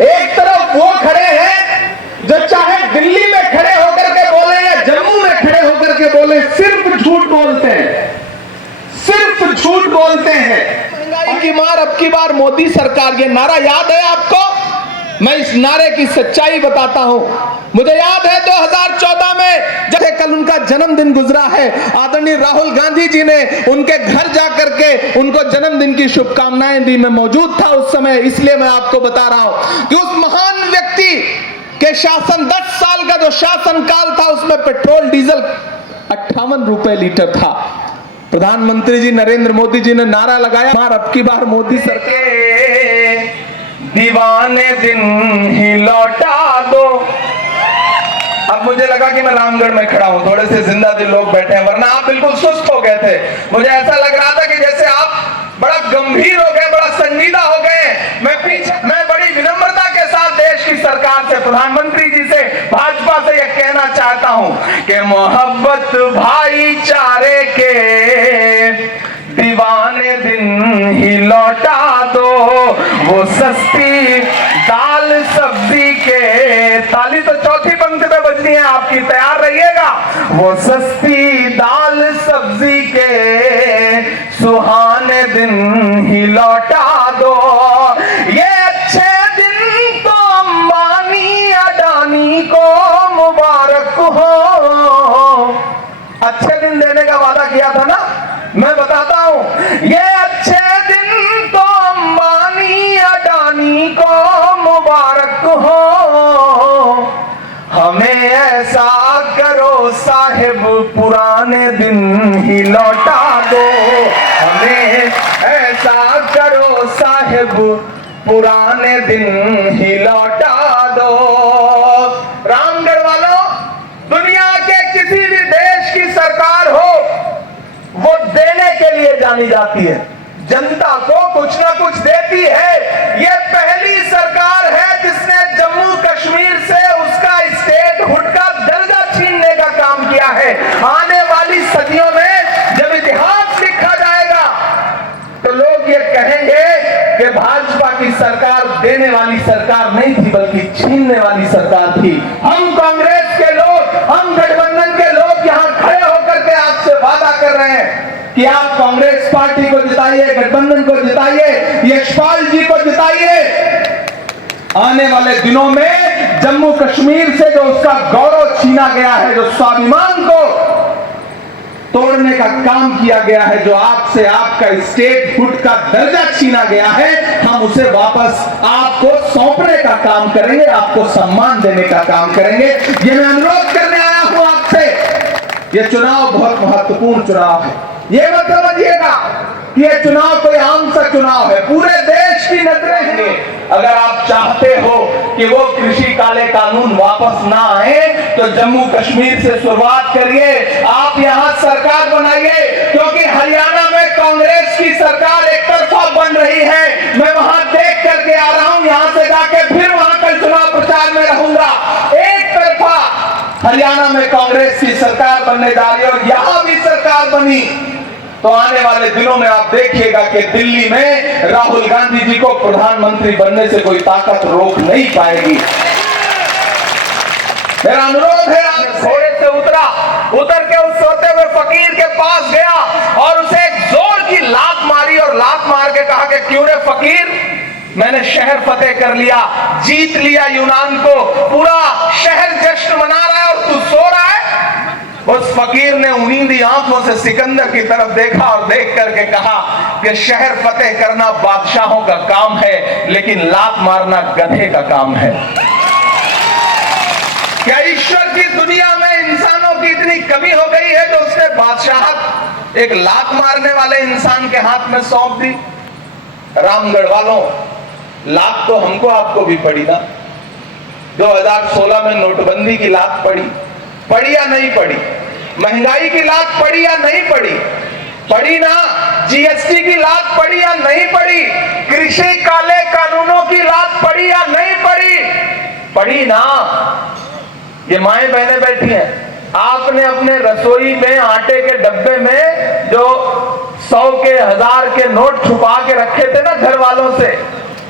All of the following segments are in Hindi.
एक तरफ वो खड़े हैं जो चाहे दिल्ली में खड़े होकर के बोले या जम्मू में खड़े होकर के बोले, सिर्फ झूठ बोलते हैं, सिर्फ झूठ बोलते हैं। महंगाई की मार अब की बार मोदी सरकार, ये नारा याद है आपको? मैं इस नारे की सच्चाई बताता हूं। मुझे याद है 2014 में जब कल उनका जन्मदिन गुजरा है, आदरणीय राहुल गांधी जी ने उनके घर जाकर के उनको जन्मदिन की शुभकामनाएं दी। मैं मौजूद था उस समय, इसलिए मैं आपको बता रहा हूं कि उस महान व्यक्ति के शासन 10 साल का जो शासनकाल था उसमें पेट्रोल डीजल 58 रुपए लीटर था। प्रधानमंत्री जी नरेंद्र मोदी जी ने नारा लगाया, अब की बार मोदी सरकार दीवाने दिन ही लौटा दो। अब मुझे लगा कि मैं रामगढ़ में खड़ा हूं, थोड़े से जिंदा दिल लोग बैठे हैं, वरना आप बिल्कुल सुस्त हो गए थे। मुझे ऐसा लग रहा था कि जैसे आप बड़ा गंभीर हो गए, बड़ा संजीदा हो गए। मैं बड़ी विनम्रता के साथ देश की सरकार से, प्रधानमंत्री जी से, भाजपा से यह कहना चाहता हूं कि मोहब्बत भाईचारे के दीवाने दिन ही लौटा दो, वो सस्ती दाल सब्जी के, ताली तो चौथी पंक्ति पे बजनी है आपकी, तैयार रहिएगा। वो सस्ती दाल सब्जी के सुहाने दिन ही लौटा दो। ये अच्छे दिन तो अंबानी अडानी को मुबारक हो। अच्छे दिन देने का वादा किया था ना, मैं बताता हूं, ये अच्छे दिन तो अंबानी अडानी को मुबारक हो। हमें ऐसा करो साहिब पुराने दिन ही लौटा दो। हमें ऐसा करो साहिब पुराने दिन ही लौटा दो। रामगढ़ वालों, दुनिया के किसी भी देश की सरकार हो, वो देने के लिए जानी जाती है, जनता को कुछ ना कुछ देती है। ये पहली सरकार है जिसने जम्मू कश्मीर से उसका स्टेटहुड का दर्जा छीनने का काम किया है। आने वाली सदियों में जब इतिहास लिखा जाएगा तो लोग ये कहेंगे कि भाजपा की सरकार देने वाली सरकार नहीं थी, बल्कि छीनने वाली सरकार थी। हम कांग्रेस के लोग, हम गठबंधन के लोग यहां खड़े होकर के आपसे वादा कर रहे हैं कि आप कांग्रेस पार्टी को जिताइए, गठबंधन को जिताइए, यशपाल जी को जिताइए। आने वाले दिनों में जम्मू कश्मीर से जो उसका गौरव छीना गया है, जो स्वाभिमान को तोड़ने का काम किया गया है, जो आपसे आपका स्टेटहुड का दर्जा छीना गया है, हम उसे वापस आपको सौंपने का काम करेंगे, आपको सम्मान देने का काम करेंगे। ये मैं अनुरोध करने आया हूं आपसे। ये चुनाव बहुत महत्वपूर्ण चुनाव है। ये मत समझिएगा कि ये चुनाव कोई आम सा चुनाव है, पूरे देश की नजरें हैं। अगर आप चाहते हो कि वो कृषि काले कानून वापस ना आए तो जम्मू कश्मीर से शुरुआत करिए, आप यहां सरकार बनाइए, क्योंकि हरियाणा में कांग्रेस की सरकार एक तरफा बन रही है। मैं वहां देख करके आ रहा हूं, यहां से जाके फिर वहां कल चुनाव प्रचार में रहूंगा। एक तरफा हरियाणा में कांग्रेस की सरकार बनने जा रही है और यहां भी सरकार बनी तो आने वाले दिनों में आप देखिएगा कि दिल्ली में राहुल गांधी जी को प्रधानमंत्री बनने से कोई ताकत रोक नहीं पाएगी। मेरा अनुरोध है, आप घोड़े से उतर के उस सोते हुए फकीर के पास गया और उसे एक जोर की लात मारी और लात मार के कहा कि क्यों रे फकीर, मैंने शहर फतेह कर लिया, जीत लिया यूनान को, पूरा शहर जश्न मना रहा है और तू सो रहा है। उस फकीर ने उम्मीदी आंखों से सिकंदर की तरफ देखा और देख करके कहा कि शहर फतेह करना बादशाहों का काम है, लेकिन लात मारना गधे का काम है। क्या ईश्वर की दुनिया में इंसानों की इतनी कमी हो गई है तो उसने बादशाहत एक लात मारने वाले इंसान के हाथ में सौंप दी? रामगढ़ वालों, लात तो हमको आपको भी पड़ी ना। 2016 में नोटबंदी की लात पड़ी या नहीं पड़ी? महंगाई की लात पड़ी या नहीं पड़ी? पड़ी ना। जीएसटी की लात पड़ी या नहीं पड़ी? कृषि काले कानूनों की लात पड़ी या नहीं पड़ी? पड़ी ना। ये माएं बहनें बैठी हैं, आपने अपने रसोई में आटे के डब्बे में जो 100 के 1000 के नोट छुपा के रखे थे ना घर वालों से,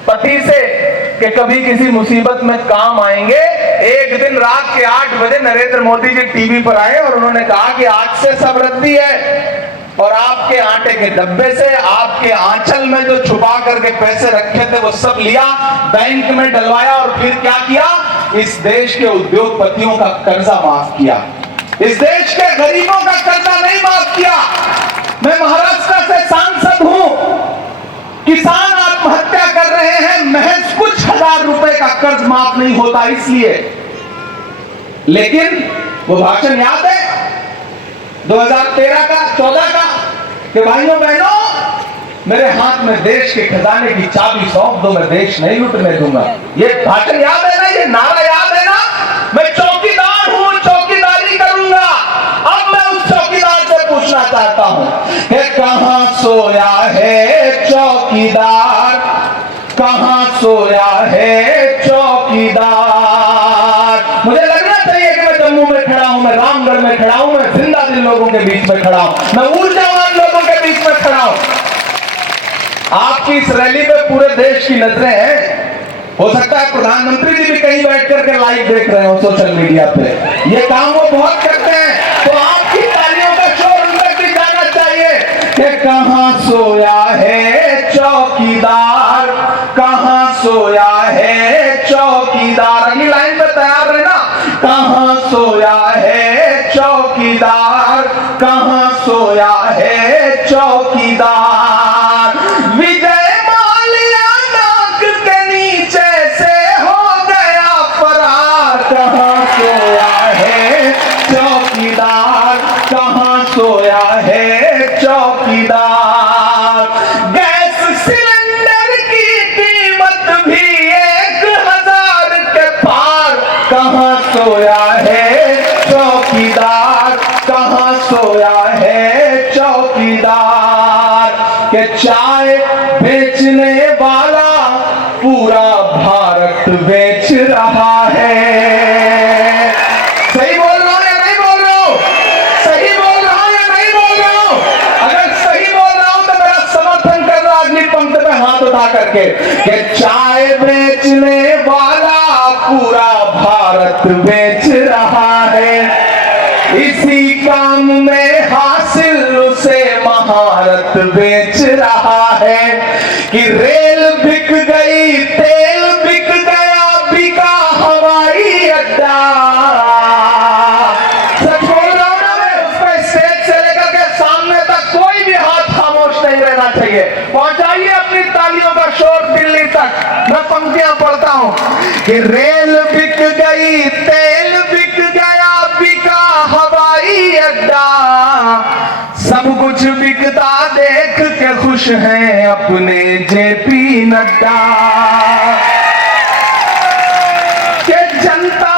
पति से, कि कभी किसी मुसीबत में काम आएंगे। एक दिन रात के 8 बजे नरेंद्र मोदी जी टीवी पर आए और उन्होंने कहा कि आज से सब रद्दी है और आपके आटे के डब्बे से आपके आंचल में जो छुपा करके पैसे रखे थे वो सब लिया, बैंक में डलवाया और फिर क्या किया, इस देश के उद्योगपतियों का कर्जा माफ किया, इस देश के गरीबों का कर्जा नहीं माफ किया। मैं महाराष्ट्र से सांसद हूं, किसान आत्महत्या कर रहे हैं, महज कुछ हजार रुपए का कर्ज माफ नहीं होता इसलिए। लेकिन वो भाषण याद है 2013 का 14 का कि भाइयों बहनों मेरे हाथ में देश के खजाने की चाबी सौंप दो, मैं देश नहीं लूटने दूंगा। ये भाषण याद है ना, ये नारा याद है ना। मैं चौकीदार हूं, चौकीदारी करूंगा। अब मैं उस चौकीदार से पूछना चाहता हूं कि कहां सोया है चौकीदार, कहां सोया है चौकीदार। मुझे लगना चाहिए कि मैं जम्मू में खड़ा हूं, मैं रामगढ़ में खड़ा हूं, मैं जिंदा दिल लोगों के बीच में खड़ा हूं, मैं ऊर्जावान लोगों के बीच में खड़ा हूं। आपकी इस रैली में पूरे देश की नजरें हैं। हो सकता है प्रधानमंत्री जी भी कहीं बैठ करके लाइव देख रहे हो सोशल मीडिया पे, ये काम वो बहुत करते हैं, तो आपकी तालियों का शोर उन तक भी जाना चाहिए कि कहां सोया है चौकीदार, कहां सोया है चौकीदार। अगली लाइन पे तैयार रहना। कहां सोया है चौकीदार, कहां सोया है चौकीदार। विजय माल्या नाक के नीचे से हो गया फरार, कहां सोया है चौकीदार, कहां सोया है चौकीदार। गैस सिलेंडर की कीमत भी 1000 के पार, कहां सोया है चौकीदार, कहां सोया है चौकीदार। के चाय बेचने वाला पूरा भारत बेच रहा है। सही बोल रहा हूं या नहीं बोल रहा हूं? सही बोल रहा हूं या नहीं बोल रहा हूं? अगर सही बोल रहा हूं तो मेरा समर्थन कर रहा अगली पंक्ति में हाथ उठा करके कि चाय बेचने वाला पूरा भारत बेच रहा है। इसी काम में हासिल उसे महारत बेच रहा है कि रेल बिक गई, तेल बिक गया, बिका हवाई अड्डा। सच बोल रहा हूं ना मैं? उस पर स्टेज से लेकर के सामने तक कोई भी हाथ खामोश नहीं रहना चाहिए। पहुंचाइए अपनी तालियों का शोर दिल्ली तक। मैं पंक्तियां पढ़ता हूं कि रेल बिक गई, तेल बिक गया, बिका हवाई अड्डा, सब कुछ बिकता देख के खुश हैं अपने जेपी नड्डा। के जनता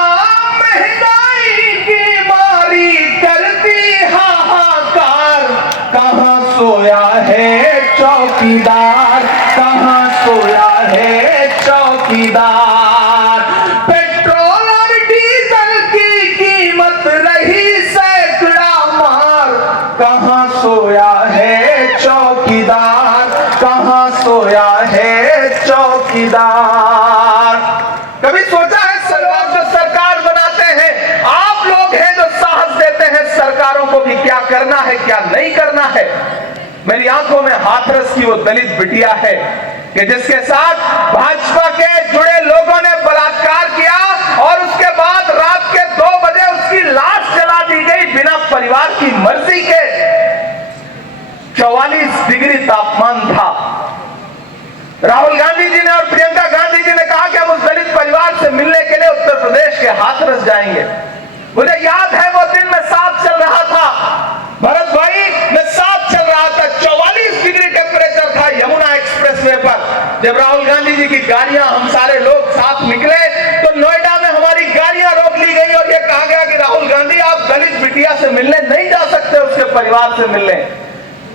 महंगाई की मारी करती हाहाकार, कहां सोया है चौकीदार, कहां सोया है चौकीदार। पेट्रोल और डीजल की कीमत रही सैकड़ा मार, कहां सोया है चौकीदार, कहां सोया है चौकीदार। कभी सोचा है सरकार जो सरकार बनाते हैं आप लोग हैं जो साहस देते हैं सरकारों को कि क्या करना है क्या नहीं करना है। मेरी आंखों में हाथरस की वो दलित बिटिया है कि जिसके साथ भाजपा के जुड़े लोगों ने बलात्कार किया और उसके बाद रात के 2 बजे उसकी लाश जला दी गई बिना परिवार की मर्जी के। 44 डिग्री तापमान था। राहुल गांधी जी ने और प्रियंका गांधी जी ने कहा कि हम उस दलित परिवार से मिलने के लिए उत्तर प्रदेश के हाथरस जाएंगे। मुझे याद है वो दिन में साथ चल रहा था, भरत भाई मैं साथ चल रहा था, 44 डिग्री टेम्परेचर था यमुना एक्सप्रेसवे पर। जब राहुल गांधी जी की गाड़ियां हम सारे लोग साथ निकले तो नोएडा में हमारी गाड़ियां रोक ली गई और यह कहा गया कि राहुल गांधी आप दलित बिटिया से मिलने नहीं जा सकते, उसके परिवार से मिलने।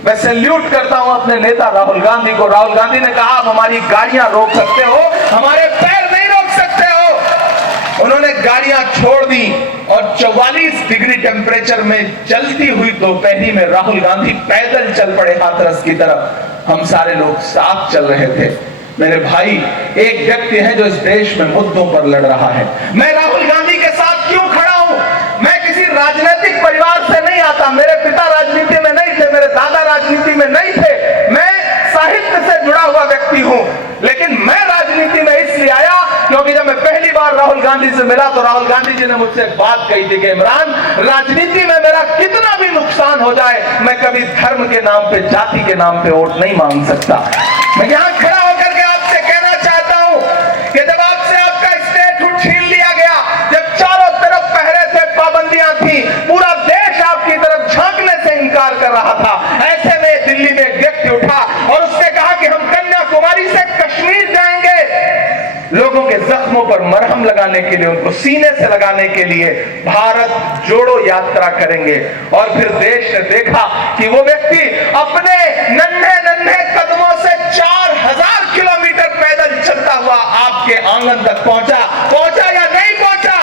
मैं सैल्यूट करता हूं अपने नेता राहुल गांधी को। राहुल गांधी ने कहा आप हमारी गाड़ियां रोक सकते हो, हमारे पैर नहीं रोक सकते हो। उन्होंने गाड़ियां छोड़ दी और 44 डिग्री टेम्परेचर में जलती हुई दोपहरी में राहुल गांधी पैदल चल पड़े हाथरस की तरफ। हम सारे लोग साथ चल रहे थे। मेरे भाई, एक व्यक्ति है जो इस देश में मुद्दों पर लड़ रहा है। मैं राहुल गांधी के साथ क्यों खड़ा हूं? मैं किसी राजनीतिक परिवार से नहीं आता। मेरे पिता राजनीति में नहीं थे, मेरे दादा राजनीति में नहीं थे। मैं साहित्य से जुड़ा हुआ व्यक्ति हूं, लेकिन मैं राजनीति में इसलिए आया क्योंकि जब मैं पहली बार राहुल गांधी से मिला तो राहुल गांधी जी ने मुझसे एक बात कही थी कि इमरान, राजनीति में मेरा कितना भी नुकसान हो जाए, मैं कभी धर्म के नाम पे, जाति के नाम पे वोट नहीं मांग सकता। मैं यहां खड़ा होकर के आपसे कहना चाहता हूं कि जब आपसे आपका स्टेटहुड छीन लिया गया, जब चारों तरफ पहरे से पाबंदियां थी, पूरा देश आपकी तरफ झांकने से इनकार कर रहा था, ऐसे में दिल्ली में एक व्यक्ति उठा और उसने कहा कि हम कन्याकुमारी से कश्मीर जाएंगे, लोगों के जख्मों पर मरहम लगाने के लिए, उनको सीने से लगाने के लिए भारत जोड़ो यात्रा करेंगे। और फिर देश ने देखा कि वो व्यक्ति अपने नन्हे नन्हे कदमों से 4000 किलोमीटर पैदल चलता हुआ आपके आंगन तक पहुंचा या नहीं पहुंचा?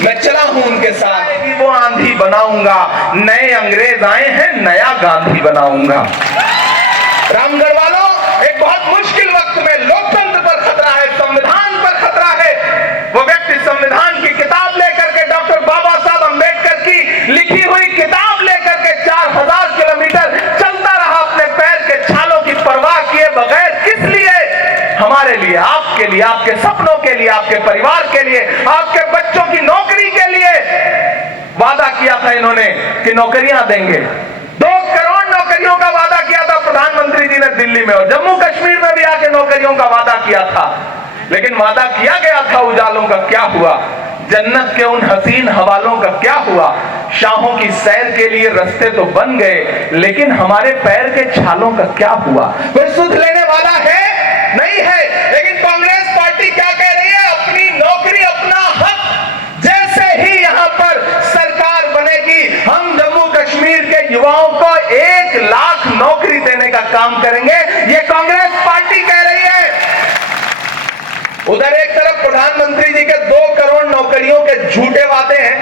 मैं चला हूं उनके साथ कि वो आंधी बनाऊंगा, नए अंग्रेज आए हैं, नया गांधी बनाऊंगा। रामगढ़ वालों, एक बहुत मुश्किल वक्त में लोकतंत्र पर खतरा है, संविधान पर खतरा है। वो व्यक्ति संविधान की किताब लेकर के, डॉक्टर बाबा साहब अंबेडकर की लिखी हुई किताब लेकर के 4000 किलोमीटर चलता रहा अपने पैर के छालों की परवाह किए बगैर। किस लिए? हमारे लिए, आपके लिए, आपके सपनों के लिए, आपके परिवार के लिए, आपके बच्चों की नौकरी के लिए। वादा किया था इन्होंने कि नौकरियां देंगे, 2 करोड़ नौकरियों का वादा किया था प्रधानमंत्री जी ने दिल्ली में, और जम्मू कश्मीर में भी आके नौकरियों का वादा किया था। लेकिन वादा किया गया था उजालों का क्या हुआ? जन्नत के उन हसीन हवालों का क्या हुआ? शाहों की सैर के लिए रास्ते तो बन गए, लेकिन हमारे पैर के छालों का क्या हुआ? कोई सुध लेने वाला है? नहीं है। लेकिन कांग्रेस पार्टी क्या कह रही है? अपनी नौकरी, अपना हक। जैसे ही यहां पर सरकार बनेगी, हम जम्मू कश्मीर के युवाओं को 1 लाख नौकरी देने का काम करेंगे, ये कांग्रेस पार्टी कह रही है। उधर एक तरफ प्रधानमंत्री जी के 2 करोड़ नौकरियों के झूठे वादे हैं।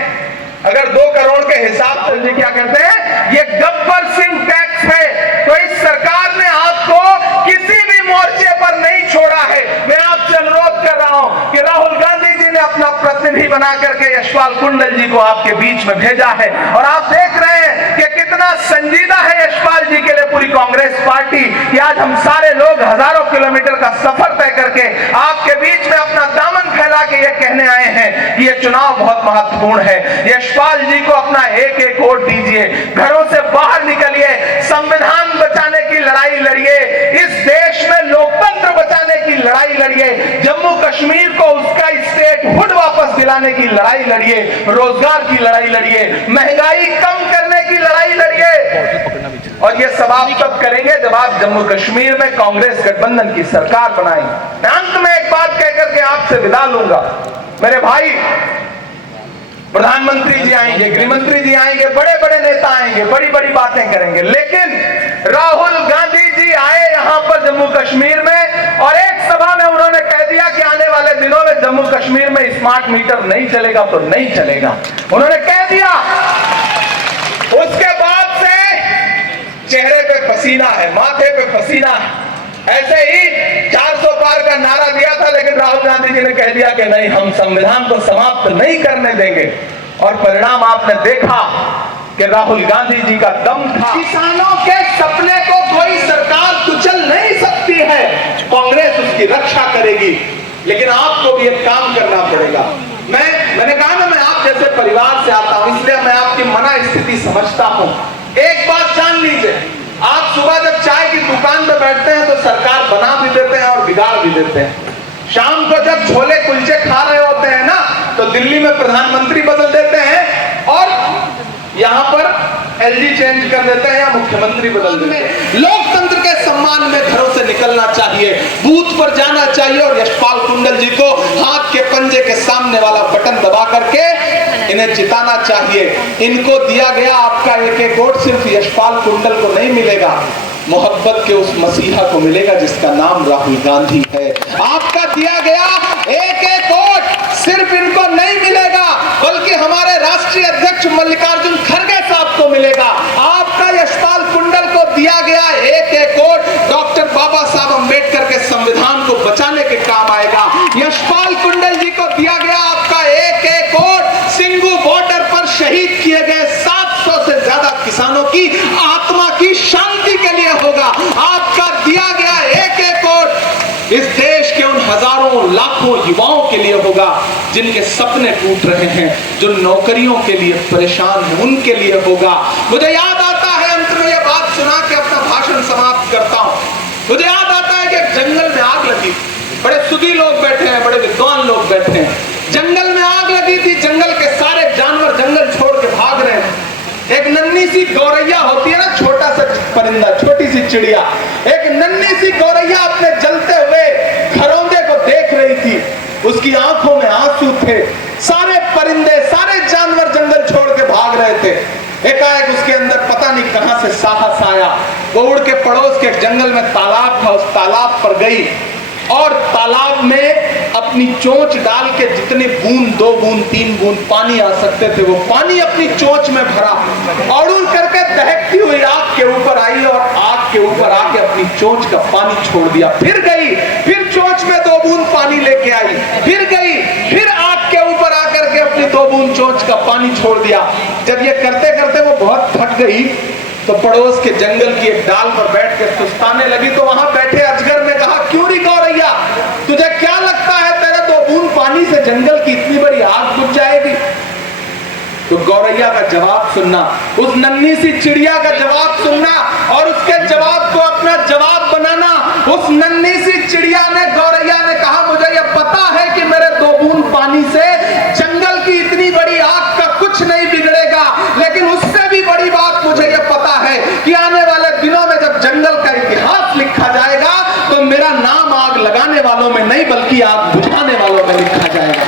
अगर 2 करोड़ के हिसाब से जी क्या कहते हैं, ये गब्बर सिंह टैक्स है। तो इस सरकार ने आपको किसी भी मोर्चे पर नहीं छोड़ा है। मैं आपसे अनुरोध कर रहा हूं कि राहुल गांधी जी ने अपना प्रतिनिधि बना करके यशपाल कुंडल जी को आपके बीच में भेजा है, और आप देख रहे हैं कि कितना संजीदा है यशपाल जी के लिए पूरी कांग्रेस पार्टी कि आज हम सारे लोग हजारों किलोमीटर का सफर तय करके आपके बीच में अपना दामन फैला के ये कहने आए हैं कि ये चुनाव बहुत महत्वपूर्ण है। यशपाल जी को अपना एक वोट दीजिए, घरों से बाहर निकलिए, संविधान बचाने की लड़ाई लड़िए, इस देश में लोकतंत्र बचाने की लड़ाई लड़िए, जम्मू कश्मीर को उसका स्टेटहुड वापस दिलाने की लड़ाई लड़िए, रोजगार की लड़ाई लड़िए, महंगाई कम करने की लड़ाई लड़िए। और ये सब आप तब करेंगे जब आप जम्मू कश्मीर में कांग्रेस गठबंधन की सरकार बनाएंगे। अंत में एक बात कहकर के आपसे विदा लूंगा। मेरे भाई, प्रधानमंत्री जी आएंगे, गृहमंत्री जी आएंगे, बड़े बड़े नेता आएंगे, बड़ी बड़ी बातें करेंगे, लेकिन राहुल गांधी जी आए यहां पर जम्मू कश्मीर में, और एक सभा में उन्होंने कह दिया कि आने वाले दिनों में जम्मू कश्मीर में स्मार्ट मीटर नहीं चलेगा तो नहीं चलेगा। उन्होंने कह दिया। उसके बाद से चेहरे पे पसीना है, माथे पे पसीना है। ऐसे ही 400 पार का नारा दिया था, लेकिन राहुल गांधी जी ने कह दिया कि नहीं, हम संविधान को समाप्त नहीं करने देंगे। और परिणाम आपने देखा कि राहुल गांधी जी का दम था। किसानों के सपने को कोई सरकार कुचल नहीं सकती है, कांग्रेस उसकी रक्षा करेगी। लेकिन आपको भी एक काम करना पड़ेगा। मैंने कहा ना, मैं आप जैसे परिवार से आता हूं, इसलिए मैं आपकी मना स्थिति समझता हूं। एक बात जान लीजिए, आप सुबह जब चाय की दुकान पे बैठते हैं तो सरकार बना भी देते हैं और बिगाड़ भी देते हैं। शाम को जब छोले कुलचे खा रहे होते हैं ना, तो दिल्ली में प्रधानमंत्री बदल देते हैं और यहां पर एलजी चेंज कर देते हैं या मुख्यमंत्री बदल देते हैं। लोकतंत्र के सम्मान में घरों से निकलना चाहिए, बूथ पर जाना चाहिए, और यशपाल कुंडल जी को हाथ के पंजे के सामने वाला बटन दबा करके इन्हें जिताना चाहिए। इनको दिया गया आपका एक वोट सिर्फ यशपाल कुंडल को नहीं मिलेगा, मोहब्बत के उस मसीहा को मिलेगा जिसका नाम राहुल गांधी है। आपका दिया गया एक वोट सिर्फ इनको नहीं मिलेगा, बल्कि हमारे राष्ट्रीय अध्यक्ष मल्लिकार्जुन खड़गे साहब को मिलेगा। आपका यशपाल कुंडल को दिया गया एक वोट डॉक्टर बाबा साहब अंबेडकर इस देश के उन हजारों लाखों युवाओं के लिए होगा जिनके सपने टूट रहे हैं, जो नौकरियों के लिए परेशान हैं, उनके लिए होगा। मुझे याद आता है, अंत में यह बात सुना के अपना भाषण समाप्त करता हूं, मुझे याद आता है कि एक जंगल में आग लगी, बड़े सुधी लोग बैठे हैं, बड़े विद्वान लोग बैठे हैं, जंगल में आग लगी थी, जंगल के सारे जानवर जंगल छोड़ के भाग रहे हैं। एक नन्ही सी गौरैया होती है ना, छोटा सा परिंदा, छोटी सी चिड़िया, एक नन्ही सी गौरैया अपने जलते हुए घरौंदे को देख रही थी, उसकी आंखों में आंसू थे। सारे परिंदे, सारे जानवर जंगल छोड़ के भाग रहे थे। एकाएक उसके अंदर पता नहीं कहां से साहस आया, वो उड़ के पड़ोस के जंगल में तालाब था, उस तालाब पर गई और तालाब में अपनी चोंच डाल के जितने बूंद, 2 बूंद 3 बूंद पानी आ सकते थे, वो पानी अपनी चोंच में भरा और उड़ करके दहकती हुई आग के ऊपर आई और आग के ऊपर आके अपनी चोंच का पानी छोड़ दिया। फिर गई, फिर चोंच में 2 बूंद पानी लेके आई, फिर गई, फिर आग के ऊपर आकर के अपनी 2 बूंद चोंच का पानी छोड़ दिया। जब ये करते करते वो बहुत थक गई तो पड़ोस के जंगल की एक डाल पर बैठ के सुस्ताने लगी। तो वहां बैठे अजगर ने कहा, क्यों री गौरैया, तुझे क्या लगता है तेरे 2 बूंद पानी से जंगल की इतनी बड़ी आग बुझ जाएगी? तो गौरैया का जवाब सुनना, उस नन्ही सी चिड़िया का जवाब सुनना और उसके जवाब को अपना जवाब बनाना। उस नन्ही सी चिड़िया ने, गौरैया ने कहा, मुझे यह पता है कि मेरे 2 बूंद पानी से जंगल की इतनी बड़ी आग का कुछ नहीं बिगड़ेगा, लेकिन उससे भी बड़ी बात मुझे यह पता है कि आने वाले दिनों में जब जंगल का इतिहास लिखा जाएगा तो मेरा नाम आग लगाने वालों में नहीं बल्कि आग बुझाने वालों में लिखा जाएगा।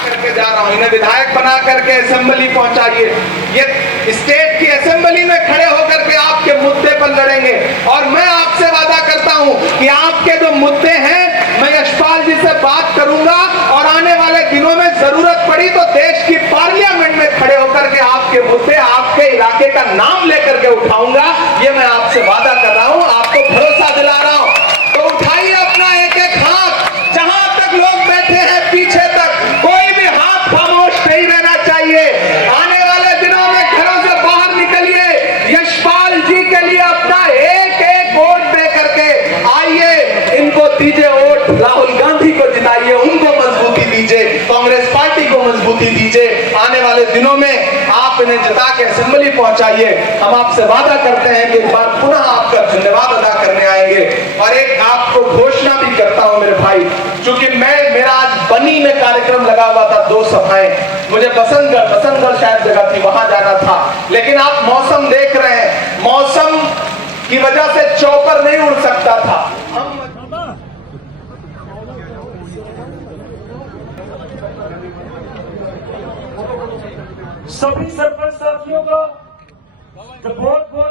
करके जा रहा हूं, इन्हें विधायक बना करके असेंबली पहुंचाइए, ये स्टेट की असेंबली में खड़े होकर के आपके मुद्दे पर लड़ेंगे और मैं आपसे वादा करता हूं कि आपके जो मुद्दे हैं मैं यशपाल जी से बात करूंगा और आने वाले दिनों में जरूरत पड़ी तो देश की पार्लियामेंट में खड़े होकर के आपके मुद्दे, आपके इलाके का नाम लेकर के उठाऊंगा। ये मैं आपसे वादा कर रहा हूं, आपको भरोसा दिला रहा हूं। तो उठाइए अपना एक एक हाथ, जहां तक लोग बैठे हैं पीछे तक, कोई भी हाथ खामोश नहीं रहना चाहिए। आने वाले दिनों में घरों से बाहर निकलिए, यशपाल जी के लिए अपना एक एक वोट दे करके आइए, इनको दीजिए वोट, राहुल गांधी को जिताइए, उनको मजबूती दीजिए, कांग्रेस पार्टी को मजबूती दीजिए। आने वाले दिनों में आप इन्हें जिता के असेंबली पहुंचाइए। हम आपसे वादा करते हैं कि एक बार पुनः आपका धन्यवाद अदा करने आएंगे। और एक आपको घोषणा भी करता हूं मेरे भाई, क्योंकि मेरा आज बनी में कार्यक्रम लगा हुआ था, 2 सभाएं, मुझे बसंतगढ़ शायद जगह थी, वहां जाना था, लेकिन आप मौसम देख रहे हैं, मौसम की वजह से चौपर नहीं उड़ सकता था। सभी सरपंच साथियों का बहुत बहुत